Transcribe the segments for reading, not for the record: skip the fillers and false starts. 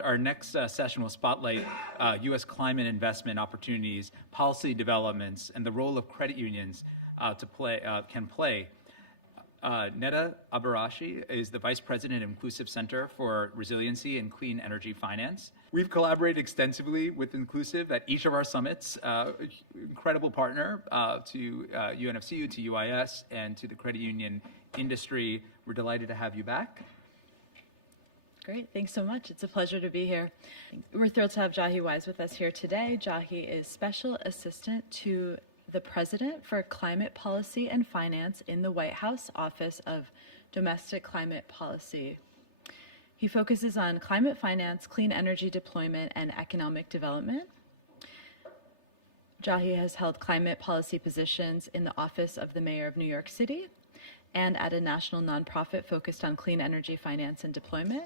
Our next session will spotlight U.S. climate investment opportunities, policy developments, and the role of credit unions can play. Neda Abarashi is the Vice President of Inclusive Center for Resiliency and Clean Energy Finance. We've collaborated extensively with Inclusive at each of our summits, incredible partner to UNFCU, to UIS, and to the credit union industry. We're delighted to have you back. Great, thanks so much. It's a pleasure to be here. We're thrilled to have Jahi Wise with us here today. Jahi is Special Assistant to the President for Climate Policy and Finance in the White House Office of Domestic Climate Policy. He focuses on climate finance, clean energy deployment, and economic development. Jahi has held climate policy positions in the Office of the Mayor of New York City and at a national nonprofit focused on clean energy finance and deployment.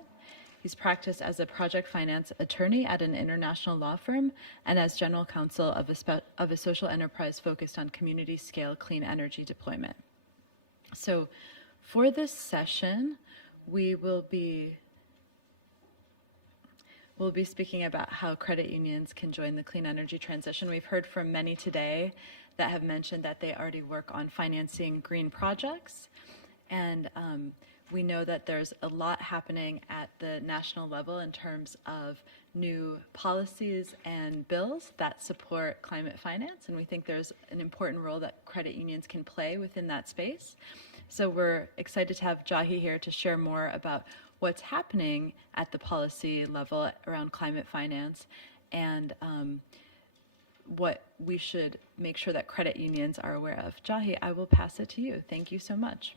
He's practiced as a project finance attorney at an international law firm and as general counsel of a social enterprise focused on community-scale clean energy deployment. So for this session, we'll be speaking about how credit unions can join the clean energy transition. We've heard from many today that have mentioned that they already work on financing green projects, and we know that there's a lot happening at the national level in terms of new policies and bills that support climate finance, and we think there's an important role that credit unions can play within that space. So we're excited to have Jahi here to share more about what's happening at the policy level around climate finance and what we should make sure that credit unions are aware of. Jahi, I will pass it to you. Thank you so much.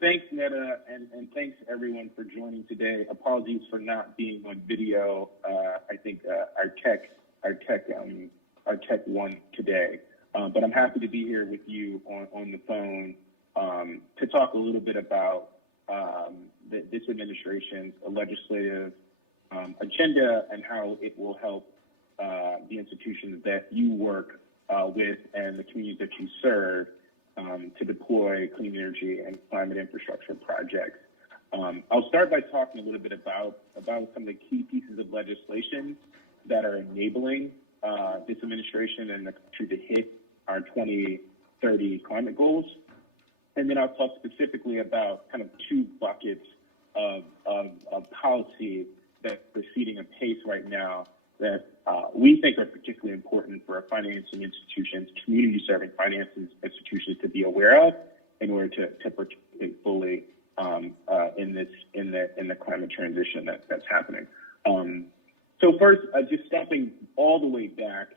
Thanks, Neda, and thanks everyone for joining today. Apologies for not being on video. I think our tech won today, but I'm happy to be here with you on the phone to talk a little bit about this administration's legislative agenda and how it will help the institutions that you work with and the communities that you serve to deploy clean energy and climate infrastructure projects. I'll start by talking a little bit about some of the key pieces of legislation that are enabling this administration and the country to hit our 2030 climate goals. And then I'll talk specifically about kind of two buckets of policy that's proceeding apace right now that we think are particularly important for our financing institutions, community-serving financing institutions to be aware of in order to participate fully in the climate transition that's happening. So first, just stepping all the way back,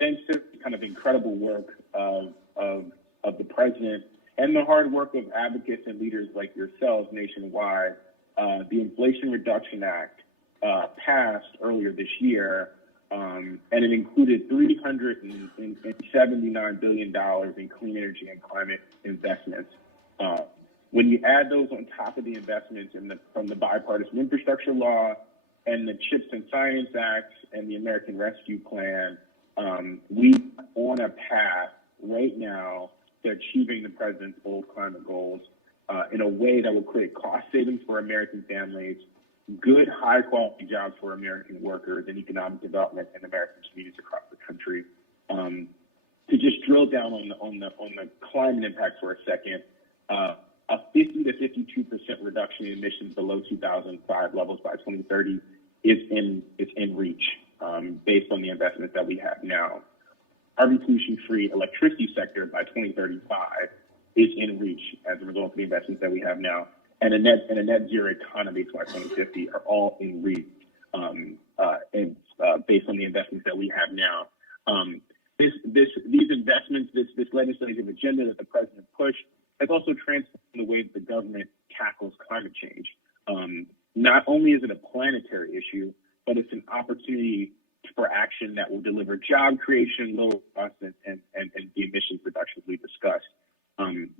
thanks to kind of incredible work of the president and the hard work of advocates and leaders like yourselves nationwide, the Inflation Reduction Act passed earlier this year, and it included $379 billion in clean energy and climate investments. When you add those on top of the investments from the bipartisan infrastructure law and the CHIPS and Science Act and the American Rescue Plan, we are on a path right now to achieving the president's bold climate goals in a way that will create cost savings for American families, good, high-quality jobs for American workers, and economic development in American communities across the country. To just drill down on the climate impact for a second, a 50 to 52% reduction in emissions below 2005 levels by 2030 is in reach based on the investments that we have now. Carbon pollution-free electricity sector by 2035 is in reach as a result of the investments that we have now. And a net zero economy by 2050 are all in reach based on the investments that we have now. These investments, this legislative agenda that the president pushed, has also transformed the way that the government tackles climate change. Not only is it a planetary issue, but it's an opportunity for action that will deliver job creation, lower costs, and the emissions reductions we discussed.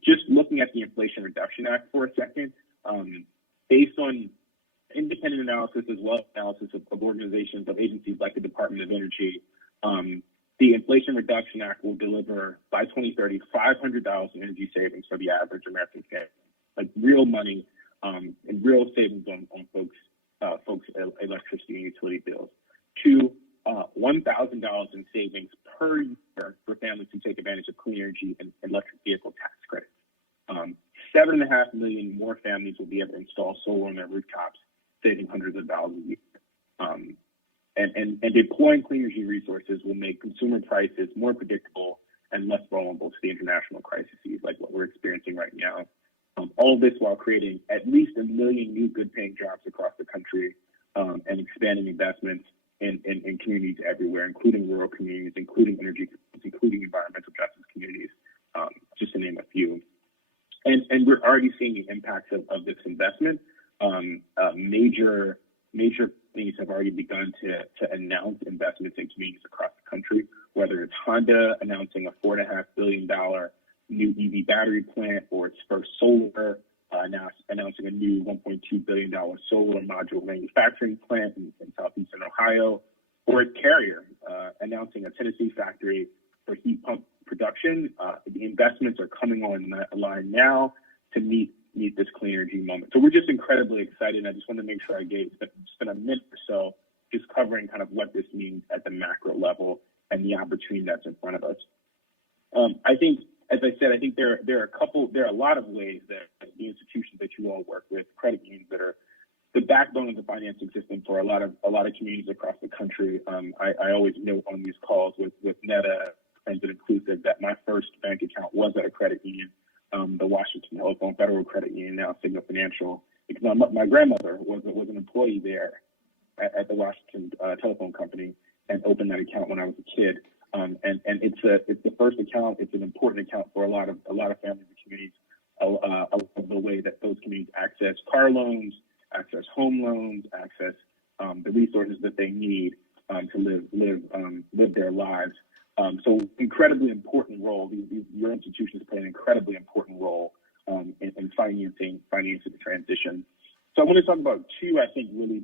Just looking at the Inflation Reduction Act for a second, based on independent analysis as well as analysis of organizations, of agencies like the Department of Energy, the Inflation Reduction Act will deliver, by 2030, $500 in energy savings for the average American family, like real money and real savings on folks' electricity and utility bills. Two, $1,000 in savings per year for families who take advantage of clean energy and electric vehicle tax credits. 7.5 million more families will be able to install solar on their rooftops, saving hundreds of dollars a year. And deploying clean energy resources will make consumer prices more predictable and less vulnerable to the international crises like what we're experiencing right now. All of this while creating at least 1 million new good-paying jobs across the country, and expanding investments in communities everywhere, including rural communities, including energy communities, including environmental justice communities, just to name a few. And we're already seeing the impacts of this investment. Major things have already begun to announce investments in communities across the country, whether it's Honda announcing a $4.5 billion new EV battery plant, or its first solar, now announcing a new $1.2 billion solar module manufacturing plant in southeastern Ohio, or it's Carrier announcing a Tennessee factory for heat pump production. The investments are coming online now to meet this clean energy moment. So we're just incredibly excited. And I just want to make sure I spend a minute or so just covering kind of what this means at the macro level and the opportunity that's in front of us. I think, as I said, I think there are a lot of ways that the institutions that you all work with, credit unions, that are the backbone of the financing system for a lot of communities across the country. I always note on these calls with Netta, Friends and Inclusive, that my first bank account was at a credit union, the Washington Telephone Federal Credit Union, now Signal Financial, because my grandmother was an employee there at the Washington Telephone Company, and opened that account when I was a kid. And it's the first account. It's an important account for a lot of families and communities. Of the way that those communities access car loans, access home loans, access the resources that they need to live their lives. So incredibly important role. Your institutions play an incredibly important role in financing the transition. So I want to talk about two really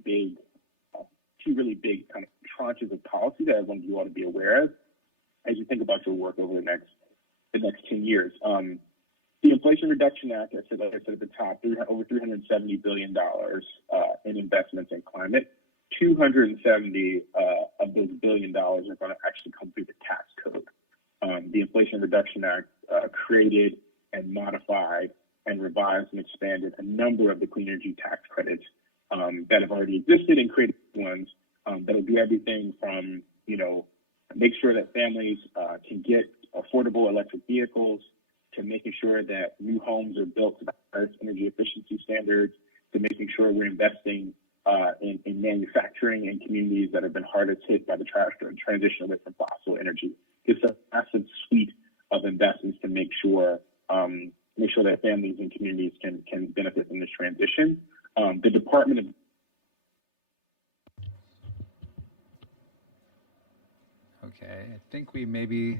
big kind of tranches of policy that I want you all to be aware of as you think about your work over the next 10 years. The Inflation Reduction Act, like I said at the top, over $370 billion in investments in climate. 270 of those $1 billion are going to actually come through the tax code. The Inflation Reduction Act created and modified and revised and expanded a number of the clean energy tax credits that have already existed, and created ones that'll do everything from, make sure that families can get affordable electric vehicles, to making sure that new homes are built to the highest energy efficiency standards, to making sure we're investing in manufacturing in communities that have been hardest hit by the transition away from fossil energy. It's a massive suite of investments to make sure that families and communities can benefit from this transition. The Department of Okay,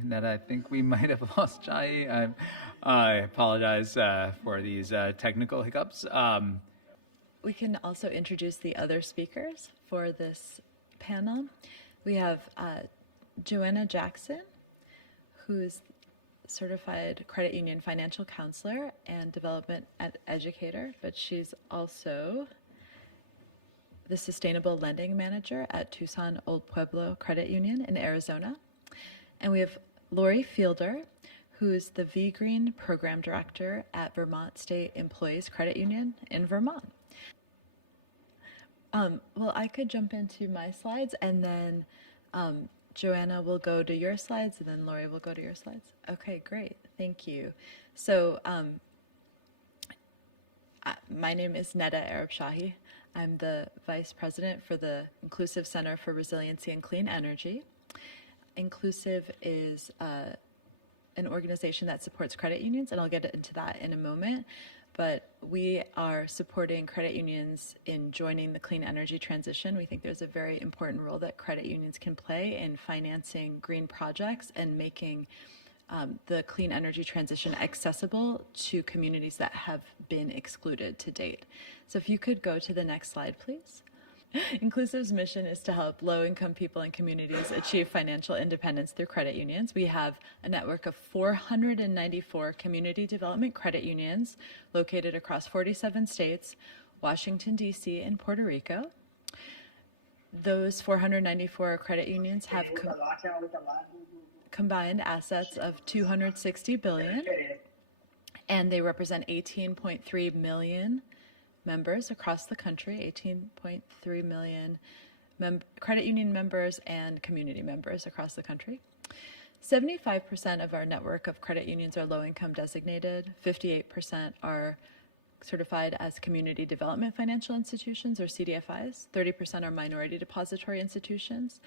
Netta, I think we might have lost Jai. I apologize for these technical hiccups. We can also introduce the other speakers for this panel. We have Joanna Jackson, who's certified credit union financial counselor and development educator, but she's also the Sustainable Lending Manager at Tucson Old Pueblo Credit Union in Arizona. And we have Lori Fielder, who's the V-Green Program Director at Vermont State Employees Credit Union in Vermont. Well, I could jump into my slides, and then Joanna will go to your slides, and then Lori will go to your slides. Okay, great. Thank you. So my name is Netta Arab-Shahi. I'm the Vice President for the Inclusive Center for Resiliency and Clean Energy. Inclusive is an organization that supports credit unions, and I'll get into that in a moment. But we are supporting credit unions in joining the clean energy transition. We think there's a very important role that credit unions can play in financing green projects and making the clean energy transition accessible to communities that have been excluded to date. So if you could go to the next slide, please. Inclusive's mission is to help low-income people and communities achieve financial independence through credit unions. We have a network of 494 community development credit unions located across 47 states, Washington, D.C., and Puerto Rico. Those 494 credit unions have combined assets of $260 billion, and they represent 18.3 million members across the country, 18.3 million credit union members and community members across the country. 75% of our network of credit unions are low-income designated, 58% are certified as community development financial institutions, or CDFIs, 30% are minority depository institutions,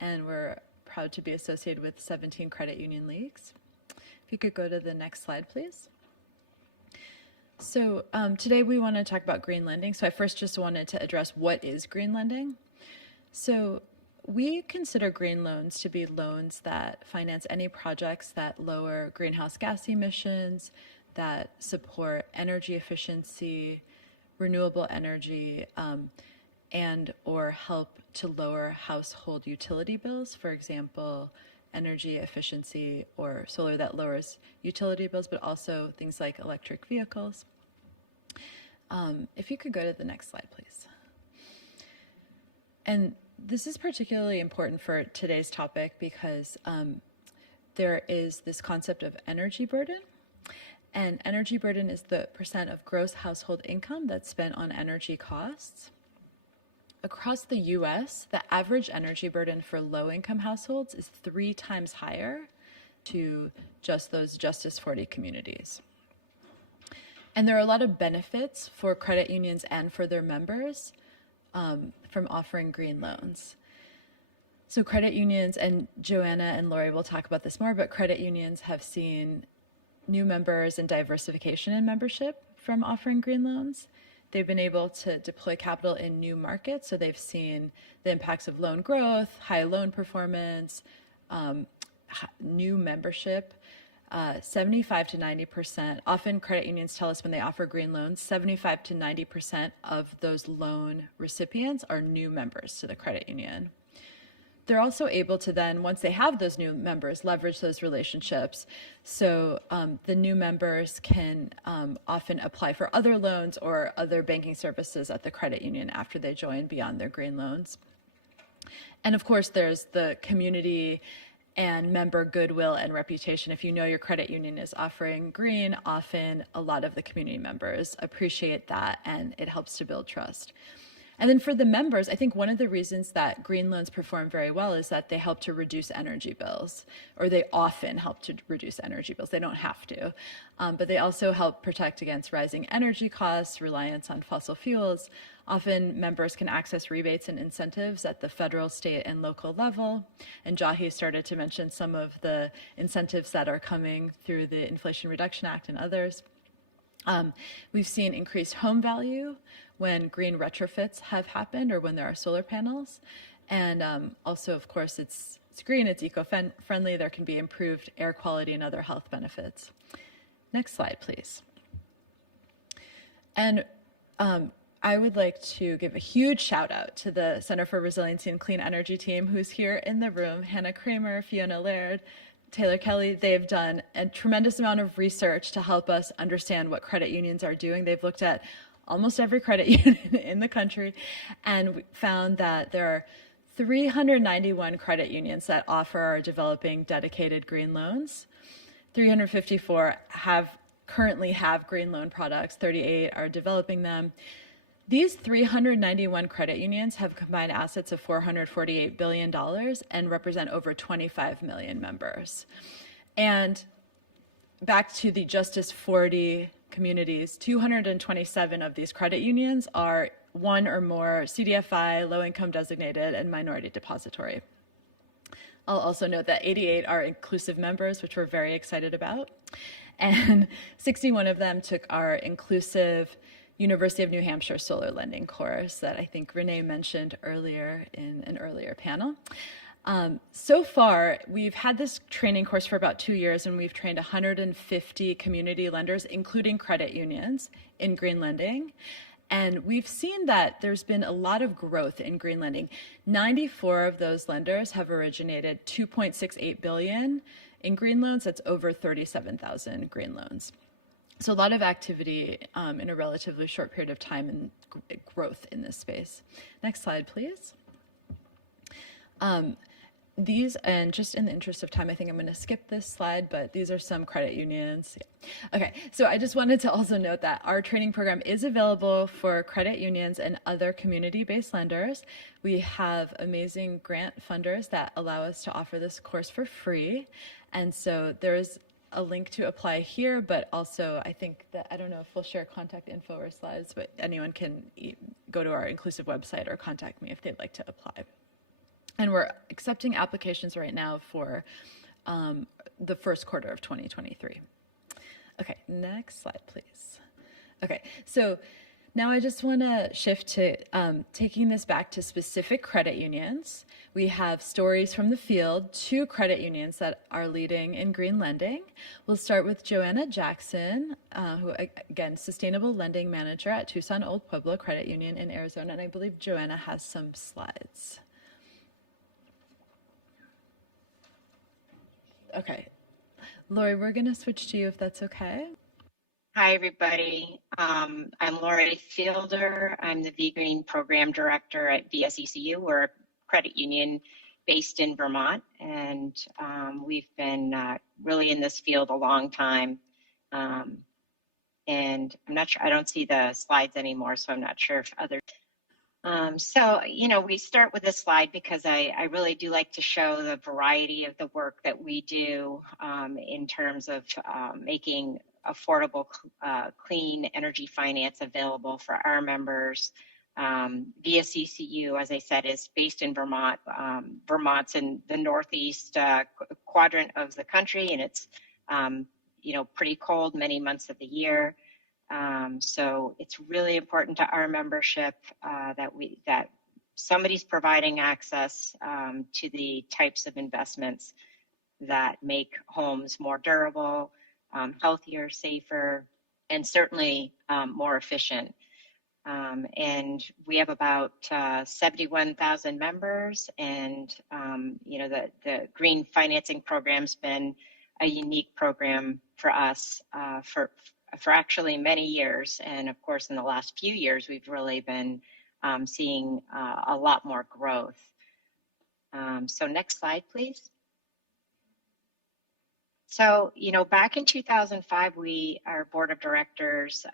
and we're proud to be associated with 17 credit union leagues. If you could go to the next slide, please. So today we want to talk about green lending. So I first just wanted to address what is green lending. So we consider green loans to be loans that finance any projects that lower greenhouse gas emissions, that support energy efficiency, renewable energy, and or help to lower household utility bills. For example, energy efficiency or solar that lowers utility bills, but also things like electric vehicles. If you could go to the next slide, please. And this is particularly important for today's topic because there is this concept of energy burden. And energy burden is the percent of gross household income that's spent on energy costs. Across the US, the average energy burden for low-income households is 3 times higher to just those Justice 40 communities. And there are a lot of benefits for credit unions and for their members from offering green loans. So credit unions, and Joanna and Lori will talk about this more, but credit unions have seen new members and diversification in membership from offering green loans. They've been able to deploy capital in new markets, so they've seen the impacts of loan growth, high loan performance, new membership, 75 to 90%. Often credit unions tell us when they offer green loans, 75 to 90% of those loan recipients are new members to the credit union. They're also able to then, once they have those new members, leverage those relationships. So the new members can often apply for other loans or other banking services at the credit union after they join beyond their green loans. And of course, there's the community and member goodwill and reputation. If you know your credit union is offering green, often a lot of the community members appreciate that, and it helps to build trust. And then for the members, I think one of the reasons that green loans perform very well is that they help to reduce energy bills, or they often help to reduce energy bills. They don't have to, but they also help protect against rising energy costs, reliance on fossil fuels. Often members can access rebates and incentives at the federal, state, and local level. And Jahi started to mention some of the incentives that are coming through the Inflation Reduction Act and others. We've seen increased home value when green retrofits have happened or when there are solar panels. And also, of course, it's green, it's eco-friendly, there can be improved air quality and other health benefits. Next slide, please. And I would like to give a huge shout out to the Center for Resiliency and Clean Energy team who's here in the room, Hannah Kramer, Fiona Laird, Taylor Kelly. They've done a tremendous amount of research to help us understand what credit unions are doing. They've looked at almost every credit union in the country and found that there are 391 credit unions that offer or are developing dedicated green loans. 354 currently have green loan products, 38 are developing them. These 391 credit unions have combined assets of $448 billion and represent over 25 million members. And back to the Justice 40 communities, 227 of these credit unions are one or more CDFI, low-income designated, and minority depository. I'll also note that 88 are inclusive members, which we're very excited about. And 61 of them took our inclusive University of New Hampshire solar lending course that I think Renee mentioned earlier in an earlier panel. So far, we've had this training course for about 2 years, and we've trained 150 community lenders, including credit unions, in green lending. And we've seen that there's been a lot of growth in green lending. 94 of those lenders have originated 2.68 billion in green loans. That's over 37,000 green loans. So a lot of activity in a relatively short period of time and growth in this space. Next slide, please. These, and just in the interest of time, I think I'm going to skip this slide, but these are some credit unions. Okay, so I just wanted to also note that our training program is available for credit unions and other community-based lenders. We have amazing grant funders that allow us to offer this course for free. And so there's a link to apply here, but also I think that, I don't know if we'll share contact info or slides, but anyone can go to our inclusive website or contact me if they'd like to apply. And we're accepting applications right now for the first quarter of 2023. Okay, next slide, please. Okay, so now I just want to shift to taking this back to specific credit unions. We have stories from the field, 2 credit unions that are leading in green lending. We'll start with Joanna Jackson, who, again, Sustainable Lending Manager at Tucson Old Pueblo Credit Union in Arizona. And I believe Joanna has some slides. Okay. Lori, we're going to switch to you if that's okay. Hi, everybody. I'm Lori Fielder. I'm the V-Green Program Director at VSECU. We're a credit union based in Vermont, and we've been really in this field a long time. And I'm not sure, I don't see the slides anymore, so I'm not sure if others. So, we start with this slide because I really do like to show the variety of the work that we do in terms of making affordable, clean energy finance available for our members. VSECU, as I said, is based in Vermont. Vermont's in the northeast quadrant of the country, and it's, pretty cold many months of the year. So it's really important to our membership that somebody's providing access to the types of investments that make homes more durable, healthier, safer, and certainly more efficient. And we have about 71,000 members, and the green financing program's been a unique program for us for actually many years. And of course, in the last few years, we've really been seeing a lot more growth. So next slide, please. So, back in 2005, our board of directors,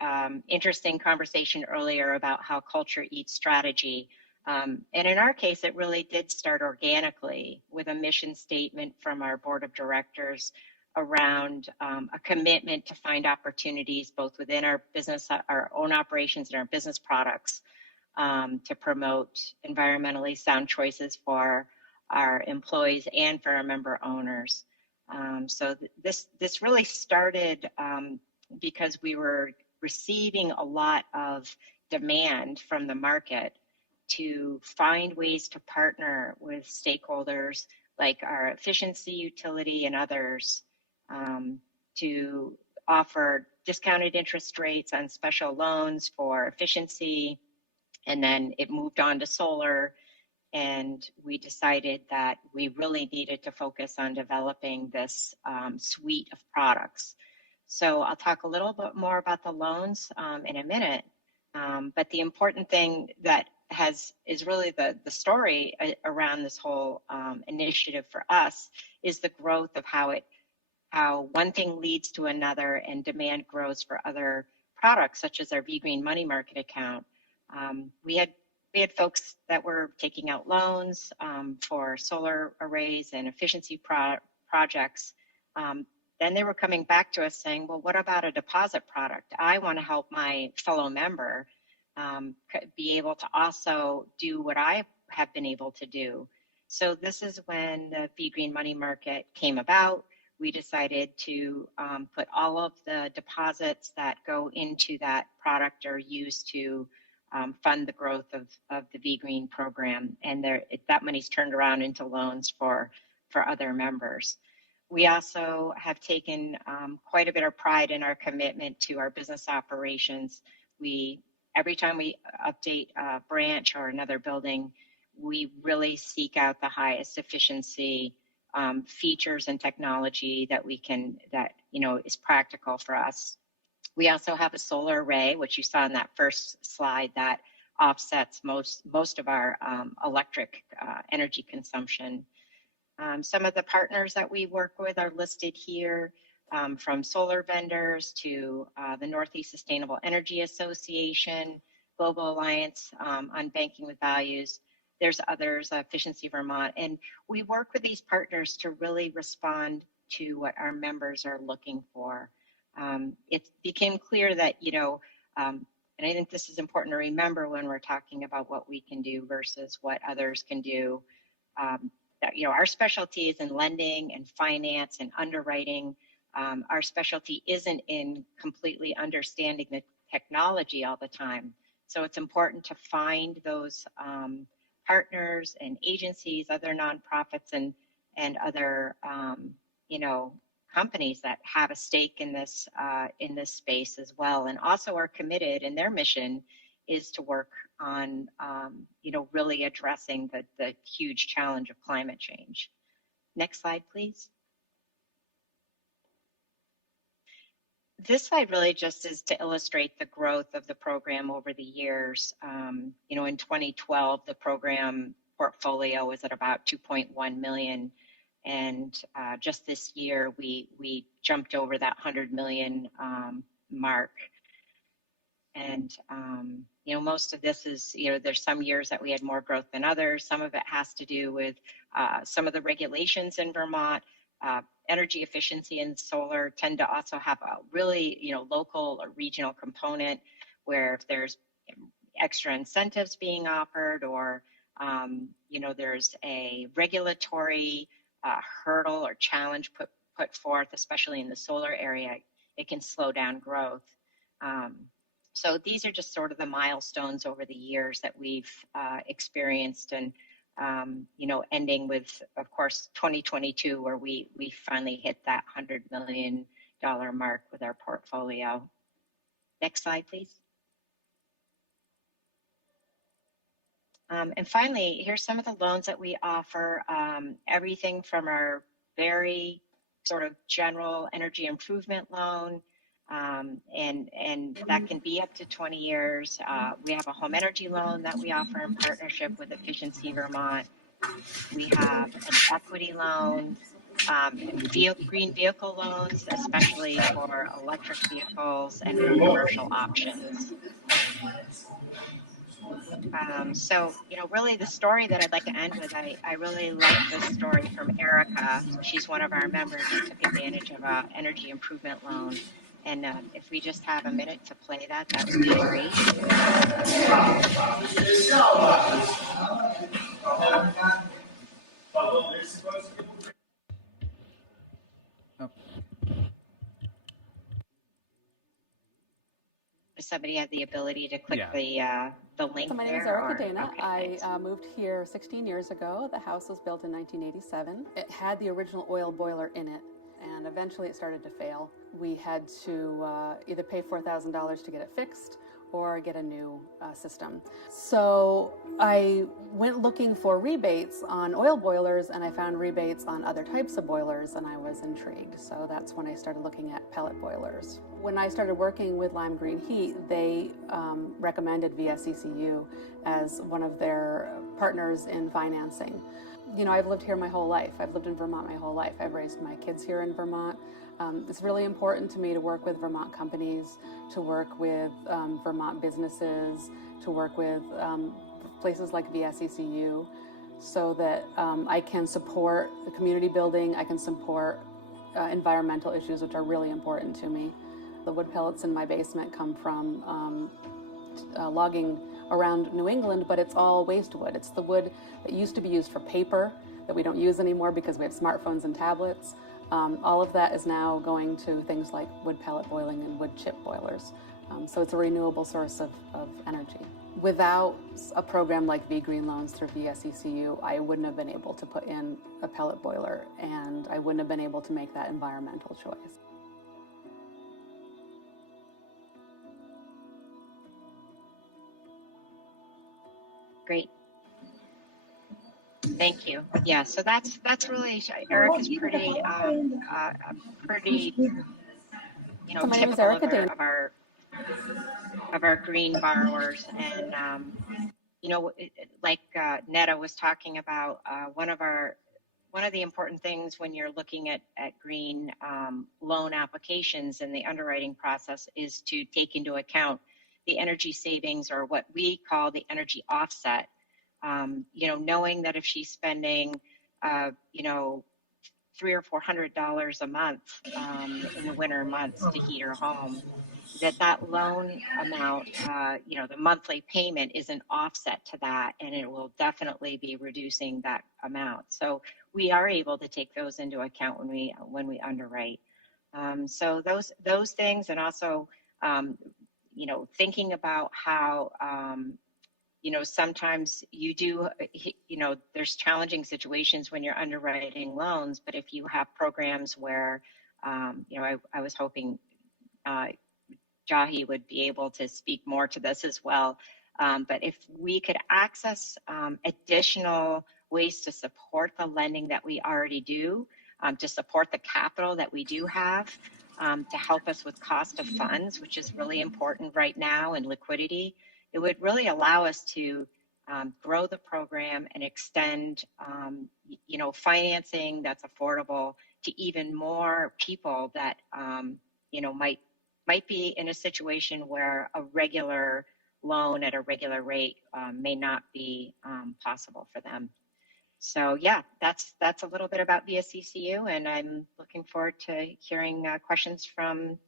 interesting conversation earlier about how culture eats strategy. And in our case, it really did start organically with a mission statement from our board of directors around a commitment to find opportunities both within our business, our own operations and our business products to promote environmentally sound choices for our employees and for our member owners. So this really started because we were receiving a lot of demand from the market to find ways to partner with stakeholders like our efficiency utility and others to offer discounted interest rates on special loans for efficiency. And then it moved on to solar. And we decided that we really needed to focus on developing this suite of products. So I'll talk a little bit more about the loans in a minute. But the important thing that is really the story around this whole initiative for us is the growth of how one thing leads to another and demand grows for other products, such as our V-Green Money Market account. We had folks that were taking out loans for solar arrays and efficiency projects. Then they were coming back to us saying, well, what about a deposit product? I want to help my fellow member be able to also do what I have been able to do. So this is when the V-Green Money Market came about. We decided to put all of the deposits that go into that product are used to fund the growth of the V-Green program, and that money's turned around into loans for other members. We also have taken quite a bit of pride in our commitment to our business operations. We every time we update a branch or another building, we really seek out the highest efficiency features and technology that is practical for us. We also have a solar array, which you saw in that first slide, that offsets most of our electric energy consumption. Some of the partners that we work with are listed here, from solar vendors to the Northeast Sustainable Energy Association, Global Alliance on Banking with Values. There's others, Efficiency Vermont, and we work with these partners to really respond to what our members are looking for. It became clear that, and I think this is important to remember when we're talking about what we can do versus what others can do. Our specialty is in lending and finance and underwriting. Our specialty isn't in completely understanding the technology all the time. So it's important to find those partners and agencies, other nonprofits and other companies that have a stake in this space as well, and also are committed, and their mission is to work on really addressing the huge challenge of climate change. Next slide, please. This slide really just is to illustrate the growth of the program over the years. In 2012, the program portfolio was at about 2.1 million. And just this year, we jumped over that 100 million mark. And, most of this is, there's some years that we had more growth than others. Some of it has to do with some of the regulations in Vermont. Energy efficiency and solar tend to also have a really, local or regional component where if there's extra incentives being offered or, there's a regulatory hurdle or challenge put forth, especially in the solar area, it can slow down growth. So these are just sort of the milestones over the years that we've experienced, and ending with, of course, 2022, where we finally hit that $100 million mark with our portfolio. Next slide, please. And finally, here's some of the loans that we offer. Everything from our very sort of general energy improvement loan, and that can be up to 20 years. We have a home energy loan that we offer in partnership with Efficiency Vermont. We have an equity loan, green vehicle loans, especially for electric vehicles and for commercial options. So, really the story that I'd like to end with, I really like this story from Erica. She's one of our members who took advantage of an energy improvement loan. And if we just have a minute to play that, that would be great. Does somebody have the ability to click the link? So my name is Erica Dana. Okay, I moved here 16 years ago. The house was built in 1987. It had the original oil boiler in it, and eventually it started to fail. We had to either pay $4,000 to get it fixed or get a new system. So I went looking for rebates on oil boilers, and I found rebates on other types of boilers, and I was intrigued. So that's when I started looking at pellet boilers. When I started working with Lime Green Heat, they recommended VSECU as one of their partners in financing. I've lived here my whole life. I've lived in Vermont my whole life. I've raised my kids here in Vermont. It's really important to me to work with Vermont companies, to work with Vermont businesses, to work with places like VSECU, so that I can support the community building, I can support environmental issues, which are really important to me. The wood pellets in my basement come from logging around New England, but it's all waste wood. It's the wood that used to be used for paper that we don't use anymore because we have smartphones and tablets. All of that is now going to things like wood pellet boiling and wood chip boilers. So it's a renewable source of energy. Without a program like V-Green Loans through VSECU, I wouldn't have been able to put in a pellet boiler, and I wouldn't have been able to make that environmental choice. Great. Thank you. Yeah, so that's really, Erica's pretty, So my name is typical Erica Dane. of our green borrowers. And, like Netta was talking about, one of the important things when you're looking at green loan applications in the underwriting process is to take into account the energy savings, or what we call the energy offset. Knowing that if she's spending, $300 or $400 a month in the winter months to heat her home, that loan amount, the monthly payment is an offset to that, and it will definitely be reducing that amount. So we are able to take those into account when we underwrite. So those things, and also, thinking about how, sometimes there's challenging situations when you're underwriting loans, but if you have programs where, I was hoping Jahi would be able to speak more to this as well. But if we could access additional ways to support the lending that we already do, to support the capital that we do have, to help us with cost of funds, which is really important right now, and liquidity, it would really allow us to grow the program and extend, financing that's affordable to even more people that, might be in a situation where a regular loan at a regular rate may not be possible for them. So yeah, that's a little bit about VSCCU, and I'm looking forward to hearing questions from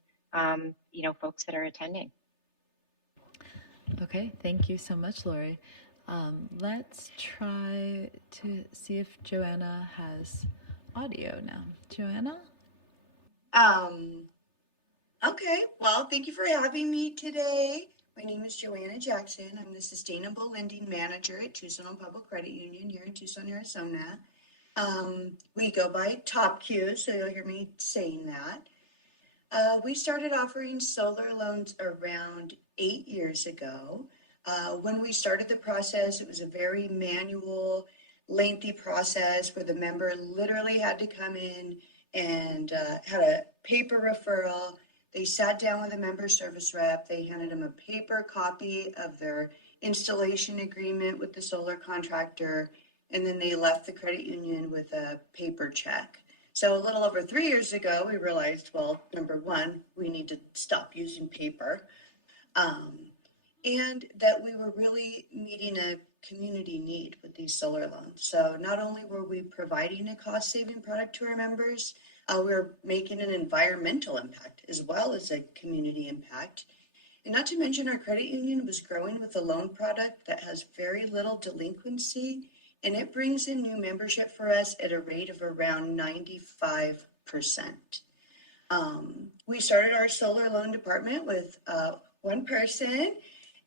folks that are attending. Okay, thank you so much, Lori. Let's try to see if Joanna has audio now. Joanna? Okay, well, thank you for having me today. My name is Joanna Jackson. I'm the Sustainable Lending Manager at Tucson Public Credit Union here in Tucson, Arizona. We go by Top Q, so you'll hear me saying that. We started offering solar loans around 8 years ago. When we started the process, it was a very manual, lengthy process where the member literally had to come in and had a paper referral. They sat down with a member service rep. They handed them a paper copy of their installation agreement with the solar contractor, and then they left the credit union with a paper check. So a little over 3 years ago, we realized, well, number one, we need to stop using paper, and that we were really meeting a community need with these solar loans. So not only were we providing a cost-saving product to our members, we were making an environmental impact as well as a community impact. And not to mention, our credit union was growing with a loan product that has very little delinquency, and it brings in new membership for us at a rate of around 95%. We started our solar loan department with one person,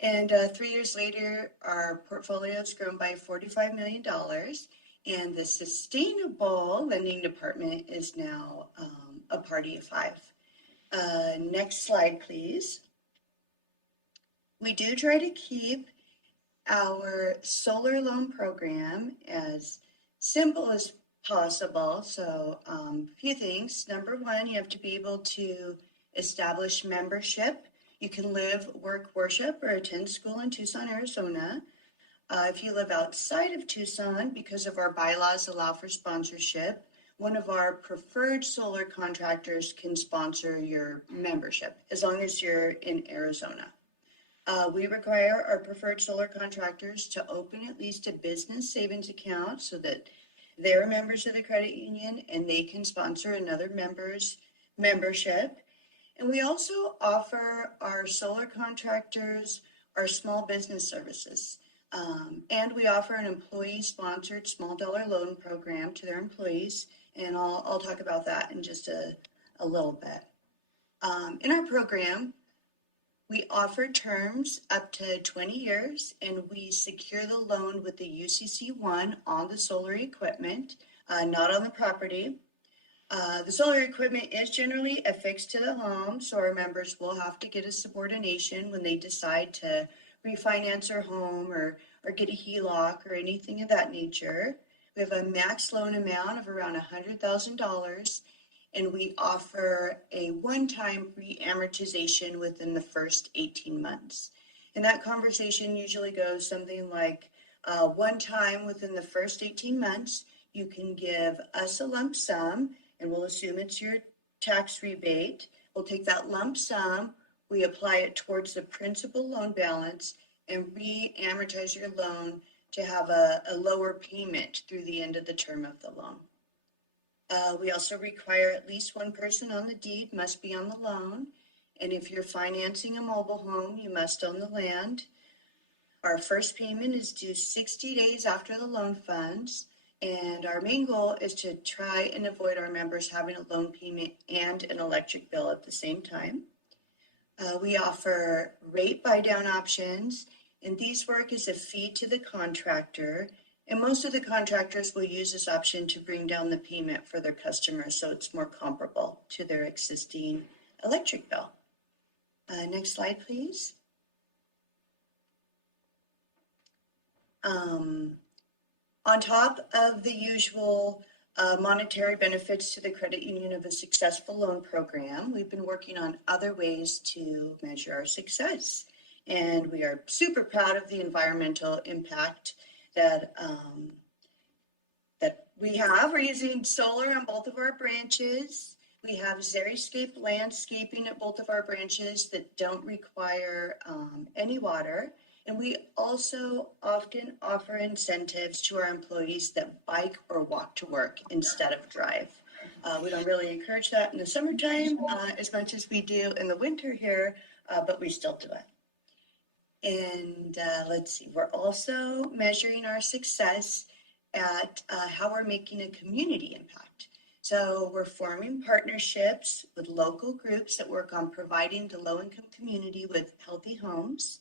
and 3 years later, our portfolio has grown by $45 million. And the sustainable lending department is now a party of 5. Next slide, please. We do try to keep our solar loan program as simple as possible. So a few things. Number one, you have to be able to establish membership. You can live, work, worship, or attend school in Tucson, Arizona. If you live outside of Tucson, because of our bylaws allow for sponsorship, one of our preferred solar contractors can sponsor your membership as long as you're in Arizona. We require our preferred solar contractors to open at least a business savings account so that they're members of the credit union and they can sponsor another member's membership. And we also offer our solar contractors our small business services. And we offer an employee-sponsored small dollar loan program to their employees, and I'll talk about that in just a little bit. In our program, we offer terms up to 20 years, and we secure the loan with the UCC1 on the solar equipment, not on the property. The solar equipment is generally affixed to the home, so our members will have to get a subordination when they decide to refinance our home or get a HELOC or anything of that nature. We have a max loan amount of around $100,000, and we offer a one-time re-amortization within the first 18 months. And that conversation usually goes something like, one time within the first 18 months, you can give us a lump sum, and we'll assume it's your tax rebate. We'll take that lump sum, we apply it towards the principal loan balance, and re-amortize your loan to have a lower payment through the end of the term of the loan. We also require at least one person on the deed must be on the loan. And if you're financing a mobile home, you must own the land. Our first payment is due 60 days after the loan funds. And our main goal is to try and avoid our members having a loan payment and an electric bill at the same time. We offer rate buy-down options, and these work as a fee to the contractor. And most of the contractors will use this option to bring down the payment for their customers so it's more comparable to their existing electric bill. Next slide, please. On top of the usual monetary benefits to the credit union of a successful loan program, we've been working on other ways to measure our success. And we are super proud of the environmental impact that we have. We're using solar on both of our branches. We have xeriscape landscaping at both of our branches that don't require any water. And we also often offer incentives to our employees that bike or walk to work instead of drive. We don't really encourage that in the summertime as much as we do in the winter here, but we still do it. And let's see, we're also measuring our success at how we're making a community impact. So we're forming partnerships with local groups that work on providing the low-income community with healthy homes.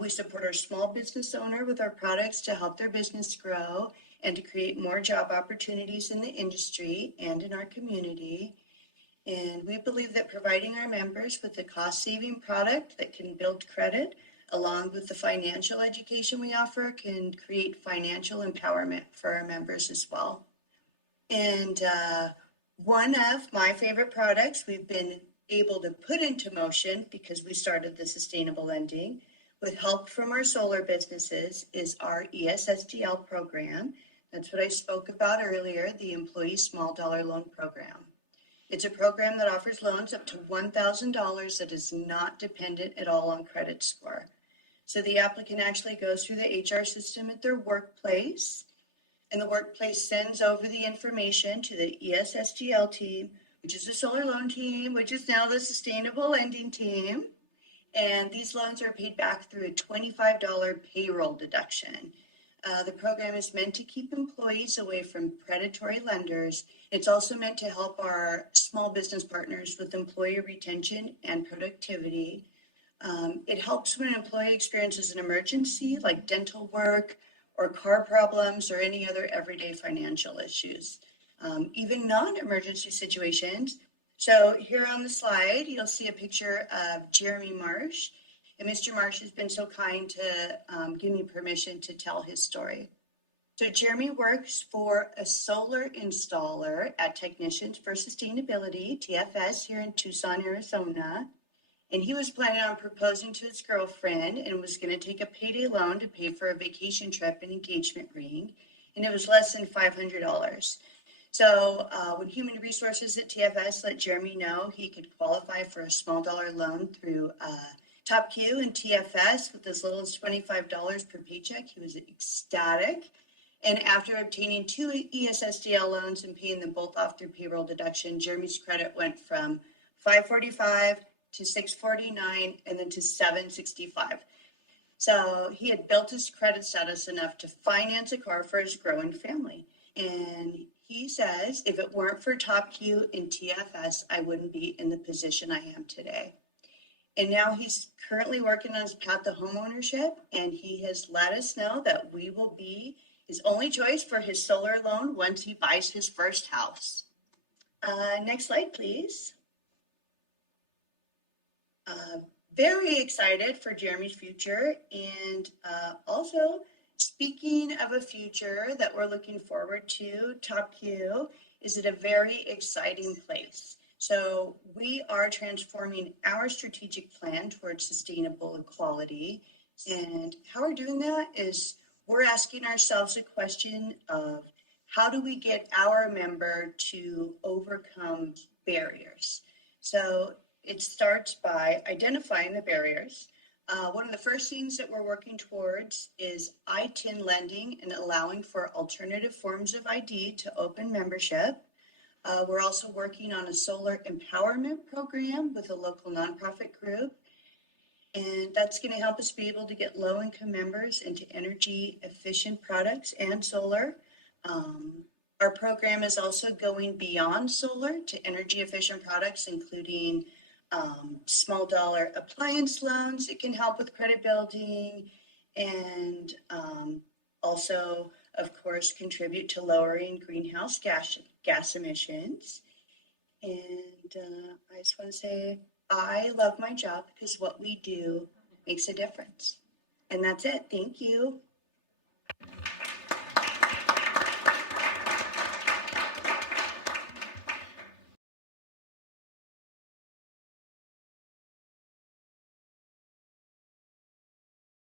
We support our small business owner with our products to help their business grow and to create more job opportunities in the industry and in our community. And we believe that providing our members with a cost-saving product that can build credit, along with the financial education we offer, can create financial empowerment for our members as well. And one of my favorite products we've been able to put into motion because we started the sustainable lending with help from our solar businesses is our ESSDL program. That's what I spoke about earlier, the Employee Small Dollar Loan Program. It's a program that offers loans up to $1,000 that is not dependent at all on credit score. So the applicant actually goes through the HR system at their workplace, and the workplace sends over the information to the ESSDL team, which is the solar loan team, which is now the sustainable lending team. And these loans are paid back through a $25 payroll deduction. The program is meant to keep employees away from predatory lenders. It's also meant to help our small business partners with employee retention and productivity. It helps when an employee experiences an emergency like dental work or car problems or any other everyday financial issues, even non-emergency situations. So here on the slide, you'll see a picture of Jeremy Marsh. And Mr. Marsh has been so kind to give me permission to tell his story. So Jeremy works for a solar installer at Technicians for Sustainability, TFS, here in Tucson, Arizona. And he was planning on proposing to his girlfriend and was going to take a payday loan to pay for a vacation trip and engagement ring. And it was less than $500. So when Human Resources at TFS let Jeremy know he could qualify for a small dollar loan through TopQ and TFS with as little as $25 per paycheck, he was ecstatic. And after obtaining 2 ESSDL loans and paying them both off through payroll deduction, Jeremy's credit went from 545 to 649 and then to 765. So he had built his credit status enough to finance a car for his growing family. And he says, if it weren't for TopQ and TFS, I wouldn't be in the position I am today. And now he's currently working on his path to homeownership, and he has let us know that we will be his only choice for his solar loan once he buys his first house. Next slide, please. very excited for Jeremy's future. And also, speaking of a future that we're looking forward to, Top Q is at a very exciting place. So we are transforming our strategic plan towards sustainable equality. And how we're doing that is we're asking ourselves a question of how do we get our member to overcome barriers? So it starts by identifying the barriers. One of the first things that we're working towards is I-10 lending and allowing for alternative forms of ID to open membership. We're also working on a solar empowerment program with a local nonprofit group. And that's going to help us be able to get low-income members into energy efficient products and solar. Our program is also going beyond solar to energy efficient products, including small dollar appliance loans. It can help with credit building and also, of course, contribute to lowering greenhouse gas emissions. And I just want to say, I love my job because what we do makes a difference. And that's it. Thank you.